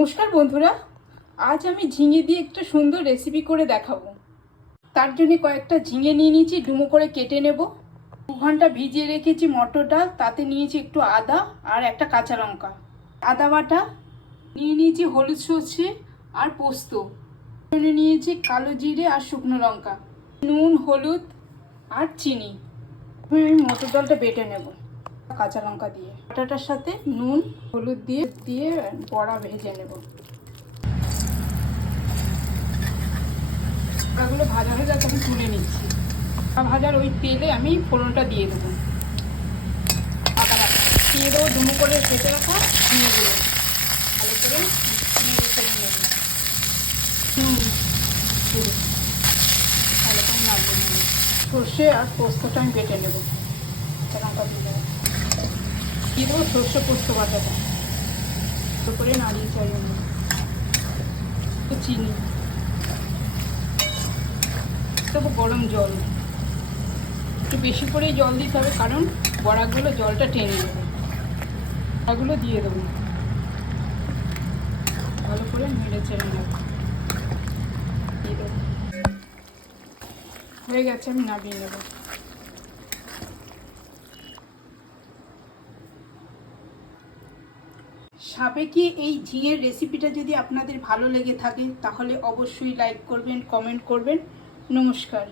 নমস্কার বন্ধুরা, আজ আমি ঝিঙে দিয়ে একটা সুন্দর রেসিপি করে দেখাবো। তার জন্য কয়েকটা ঝিঙে নিয়ে নিয়েছি, ডুমো করে কেটে নেব। 2 ঘন্টা ভিজিয়ে রেখেছি মটর ডাল, তাতে নিয়েছি একটু আদা আর একটা কাঁচা লঙ্কা। আদা বাটা নিয়ে নিয়েছি, হলুদ সর্ষে আর পোস্ত নিয়েছি, কালো জিরে আর শুকনো লঙ্কা, নুন হলুদ আর চিনি। আমি মটর ডালটা বেটে নেব কাঁচা লঙ্কা দিয়ে। বাটাটার সাথে নুন হলুদ দিয়ে দিয়ে বড়া ভেজে নেব। বড়াগুলো ভাজা হয়ে যাচ্ছে, আমি তুলে নিচ্ছি। ভাজার ওই তেলে আমি ফোড়নটা দিয়ে দেবো। আদা বাটা দিয়ে দেবো, ডুমো করে কেটে রাখা ঝিঙেগুলো ভালো করে নেড়ে চেড়ে নেব। ভালো করে নাড়িয়ে নেব। সর্ষে আর পোস্তটা আমি বেটে নেব। কাঁচা লঙ্কা দিয়ে দেবো, দিয়ে দেবো সর্ষে পোস্ত বাটাটা ভালো করে নাড়িয়ে চাড়িয়ে নেব। চিনি দেবো, গরম জল একটু বেশি করেই জল দিতে হবে, কারণ বড়াগুলো জলটা টেনে নেবে। বড়াগুলো দিয়ে দেবো, ভালো করে নেড়ে চেড়ে নেব। দিয়ে দেবো, হয়ে গেছে, আমি নামিয়ে নেব। সাবেকি এই ঝিঙের রেসিপিটা যদি আপনাদের ভালো লেগে থাকে তাহলে অবশ্যই লাইক করবেন, কমেন্ট করবেন। নমস্কার।